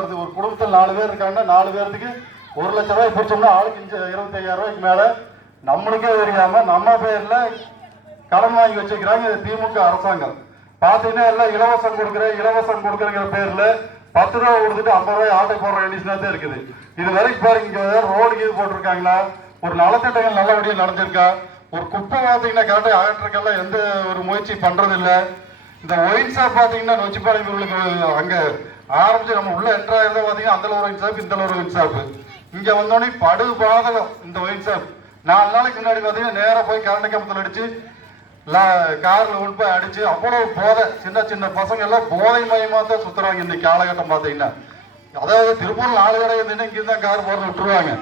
வருது. ஒரு குடும்பத்தில் 4 பேர் இருக்காங்கன்னா 4 பேருக்கு 1 லட்சம் ரூபாய் பிடிச்சோம்னா ஆளுக்கு 25,000 ரூபாய்க்கு மேல நம்மளுக்கே தெரியாம நம்ம பேர்ல கடன் வாங்கி வச்சுக்கிறாங்க திமுக அரசாங்கம். பாத்தீங்கன்னா எல்லாம் இலவசம் கொடுக்குறேங்கிற பேர்ல 10 ரூபா கொடுத்துட்டு 50 ரூபாய் ஆட்டை போடுற கண்டிஷனா தான் இருக்குது. இது வரைக்கும் பாருங்க ரோடு இது போட்டிருக்காங்களா, ஒரு நலத்திட்டங்கள் நல்லபடியாக நடந்திருக்கா, ஒரு குப்பை பார்த்தீங்கன்னா கரெக்டாக ஆகட்டுறக்கெல்லாம் எந்த ஒரு முயற்சி பண்றது இல்லை. இந்த ஒயின் ஷாப் பார்த்தீங்கன்னா நொச்சிப்பாளையங்களுக்கு அங்க ஆரம்பிச்சு நம்ம உள்ள என்ட்ராயிருந்தா பார்த்தீங்கன்னா அந்த ஒரு ஒயின் ஷாப் இந்த ஒரு ஒயின் ஷாப். இங்க வந்தோடனே படு பாதகம் இந்த ஒயின் ஷாப். 4 நாளைக்கு முன்னாடி பார்த்தீங்கன்னா நேராக போய் கரண்ட் கம்பத்தில் அடிச்சு கார்ல கொண்டு போய் அடிச்சு அவ்வளவு போதை. சின்ன சின்ன பசங்க எல்லாம் போதை மயமா தான் சுத்துறாங்க இன்னைக்கு காலகட்டம் பாத்தீங்கன்னா. அதாவது திருப்பூர் 4 கடை இருந்தீங்கன்னா இங்கிருந்தான் கார் போறது விட்டுருவாங்க.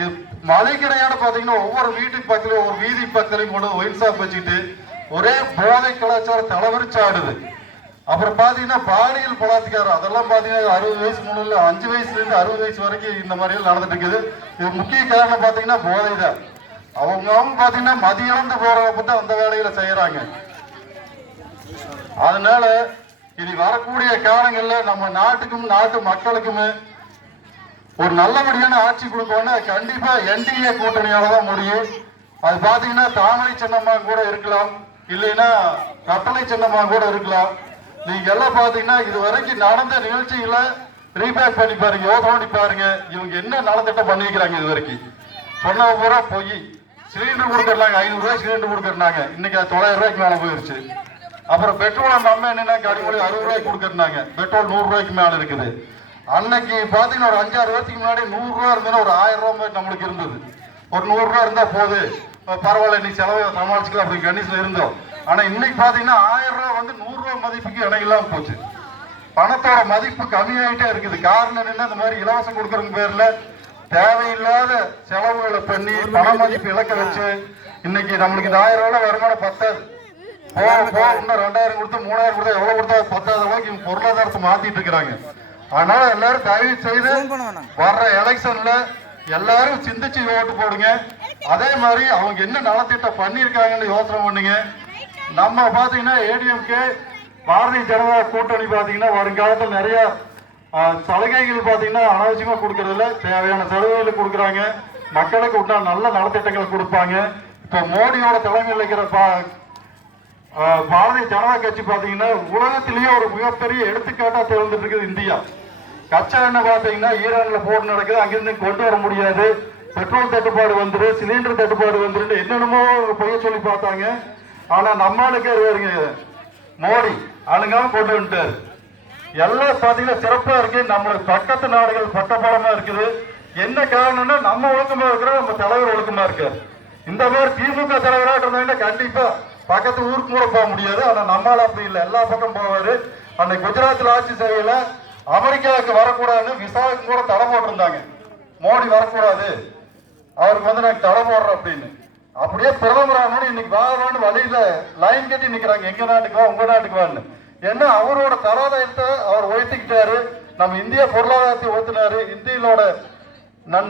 இது மலை கிடையாது பாத்தீங்கன்னா ஒவ்வொரு வீட்டுக்கு பக்கத்துலயும் ஒரு வீதி பக்கத்துலையும் கொண்டு ஒயின் ஷாப் வச்சுட்டு ஒரே போதை கலாச்சாரம் தலைவரிச்சாடுது. அப்புறம் பாத்தீங்கன்னா பாலியல் பலாத்காரம் அதெல்லாம் பாத்தீங்கன்னா 60 வயசு முன்னில் 5 வயசுல இருந்து 60 வயசு வரைக்கும் இந்த மாதிரி நடந்துட்டு இருக்குது. இது முக்கிய காரணம் பாத்தீங்கன்னா போதை தான். அவங்க பாத்தீங்கன்னா மதியிழந்து போறப்ப அந்த வேலையில செய்யறாங்க. அதனால இனி வரக்கூடிய காலங்கள்ல நம்ம நாட்டுக்கும் நாட்டு மக்களுக்குமே ஒரு நல்லபடியான ஆட்சி கொடுக்கணும்னா கண்டிப்பா என்டிஏ கூட்டணியால தான் முடியும். அது பாத்தீங்கன்னா தாமரை சின்னமா கூட இருக்கலாம், இல்லைன்னா கட்டளை சின்னமா கூட இருக்கலாம். நீங்க எல்லாம் பாத்தீங்கன்னா இது வரைக்கும் நடந்த நிகழ்ச்சிகளை ரீபேக் பண்ணி பாருங்க, யோசனை பண்ணி பாருங்க. இவங்க என்ன நலத்திட்டம் பண்ணிக்கிறாங்க இது வரைக்கும் சொன்ன பூரா போய் சிலிண்டர் கொடுக்கறாங்க. 500 ரூபாய் சிலிண்டர் கொடுக்கறாங்க, இன்னைக்கு 900 ரூபாய்க்கு மேல போயிருச்சு. அப்புறம் பெட்ரோல் நம்ம என்ன கடிமொழி 60 ரூபாய்க்கு கொடுக்கறாங்க, பெட்ரோல் 100 ரூபாய்க்கு மேல இருக்குது. அன்னைக்கு பாத்தீங்கன்னா ஒரு 5-6 வருஷத்துக்கு முன்னாடி 100 ரூபாய் இருந்ததுன்னா ஒரு 1000 ரூபாய் நம்மளுக்கு இருந்தது. ஒரு 100 ரூபாய் இருந்தா போது பரவாயில்ல நீ செலவை சமாளிச்சுக்கலாம் அப்படி கண்டிஷன் இருந்தோம். ஆனா இன்னைக்கு பாத்தீங்கன்னா 1000 ரூபாய் வந்து 100 ரூபாய் மதிப்புக்கு இடம் இல்லாம போச்சு. பணத்தோட மதிப்பு கம்மியாயிட்டே இருக்குது. காரணம் என்ன, இந்த மாதிரி இலவசம் கொடுக்கறவங்க பேர்ல தேவையில்லாத செலவுகளை பண்ணி பண மதிப்பு இழக்க வச்சு இன்னைக்கு நம்மளுக்கு இந்த 1000 ரூபாய் வருமானம் பத்தாது. இன்னும் 2000 கொடுத்து 3000 கொடுத்தா எவ்வளவு கொடுத்தா பத்தாத அளவுக்கு இவங்க பொருளாதாரத்தை மாத்திட்டு இருக்கிறாங்க. அதனால எல்லாரும் தயவு செய்து வர்ற எலெக்ஷன்ல எல்லாரும் சிந்திச்சு ஓட்டு போடுங்க. அதே மாதிரி அவங்க என்ன நலத்திட்டம் பண்ணியிருக்காங்கன்னு யோசனை பண்ணுங்க. நம்ம பாத்தீங்கன்னா ஏடிஎம்கே பாரதிய ஜனதா கூட்டணி பாத்தீங்கன்னா வருங்காலத்தில் நிறைய சலுகைகள் பாத்தீங்கன்னா அனாவசியமா கொடுக்கறதுல தேவையான சலுகைகள் கொடுக்குறாங்க. மக்களுக்கு உண்டான நல்ல நலத்திட்டங்கள் கொடுப்பாங்க. இப்ப மோடியோட தலைமையில் இருக்கிற பாரதிய ஜனதா கட்சி பாத்தீங்கன்னா உலகத்திலேயே ஒரு மிகப்பெரிய எடுத்துக்காட்டா திறந்துட்டு இருக்குது இந்தியா. கச்சா எண்ணெய் பாத்தீங்கன்னா ஈரான்ல போர் நடக்குது, அங்கிருந்து கொண்டு வர முடியாது, பெட்ரோல் தட்டுப்பாடு வந்துரு, சிலிண்டர் தட்டுப்பாடு வந்துரு, என்னென்னமோ பொய்ய சொல்லி பார்த்தாங்க. ஆனா நம்மளுக்கு வருங்க மோடி அழுங்காம கொண்டு வந்துட்டாரு. எல்லாம் பாத்தீங்கன்னா சிறப்பா இருக்கு. நம்மளுக்கு பக்கத்து நாடுகள் பட்டப்படமா இருக்குது. என்ன காரணம்னா நம்ம ஒழுக்கமா இருக்கிறோம், நம்ம தலைவர் ஒழுக்கமா இருக்காரு. இந்த மாதிரி திமுக தலைவராக இருந்தாங்கன்னா கண்டிப்பா பக்கத்து ஊருக்கு கூட போக முடியாது. ஆனா நம்மளால அப்படி இல்லை, எல்லா பக்கம் போவாரு. அன்னைக்கு குஜராத்தில் ஆட்சி செய்யல அமெரிக்காவுக்கு வரக்கூடாதுன்னு விசாவுக்கு கூட தடை போட்டிருந்தாங்க. மோடி வரக்கூடாது, அவருக்கு வந்து நாங்க தடை போடுறோம் அப்படின்னு. அப்படியே பிரதமரான இன்னைக்கு வான்னு வழியில லைன் கட்டி நிக்கிறாங்க, எங்க நாட்டுக்கு வா உங்க நாட்டுக்கு வான்னு. ஏன்னா அவரோட தராதாயத்தை அவர் உயர்த்திக்கிட்டாரு, நம்ம இந்திய பொருளாதாரத்தை உயர்த்தினாரு, இந்தியோட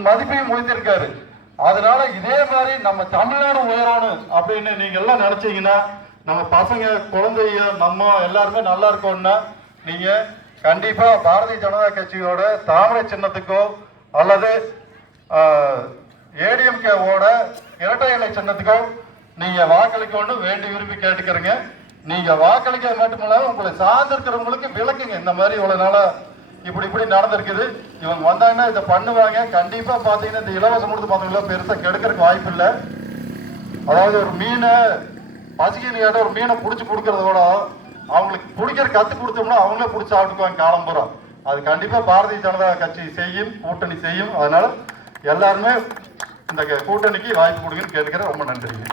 மதிப்பையும் உயர்த்திருக்காரு. அதனால இதே மாதிரி நம்ம தமிழ்நாடு உயரணும் அப்படின்னு நீங்க எல்லாம் நினைச்சீங்கன்னா, நம்ம பசங்க குழந்தைய நம்ம எல்லாருமே நல்லா இருக்கோம்னா நீங்க கண்டிப்பா பாரதிய ஜனதா கட்சியோட தாமரை சின்னத்துக்கோ அல்லது ஏடிஎம்கேவோட இரட்டை இலை சின்னத்துக்கோ நீங்க வாக்களிக்கணும் வேண்டி விரும்பி கேட்டுக்கிறீங்க. நீங்க வாக்களிக்க மட்டுமில்லாம உங்களை சார்ந்திருக்கிறவங்களுக்கு விளக்குங்க, இந்த மாதிரி இவ்வளவு நாளா இப்படி நடந்திருக்குது, இவங்க வந்தாங்கன்னா இதை பண்ணுவாங்க. கண்டிப்பா பாத்தீங்கன்னா இந்த இலவசம் கொடுத்து பாத்தீங்கன்னா பெருசா கெடுக்கிறதுக்கு வாய்ப்பு இல்லை. அதாவது ஒரு மீனை பசிக்கிட்ட ஒரு மீனை பிடிச்சி கொடுக்கறதோட அவங்களுக்கு பிடிக்கிற கத்து கொடுத்தோம்னா அவங்களே பிடிச்சி சாப்பிட்டுக்குவாங்க காலம்புறம். அது கண்டிப்பா பாரதிய ஜனதா கட்சி செய்யும், கூட்டணி செய்யும். அதனால எல்லாருமே இந்த கூட்டணிக்கு வாய்ப்பு கொடுங்கன்னு கேட்டுக்கிறேன். ரொம்ப நன்றிங்க.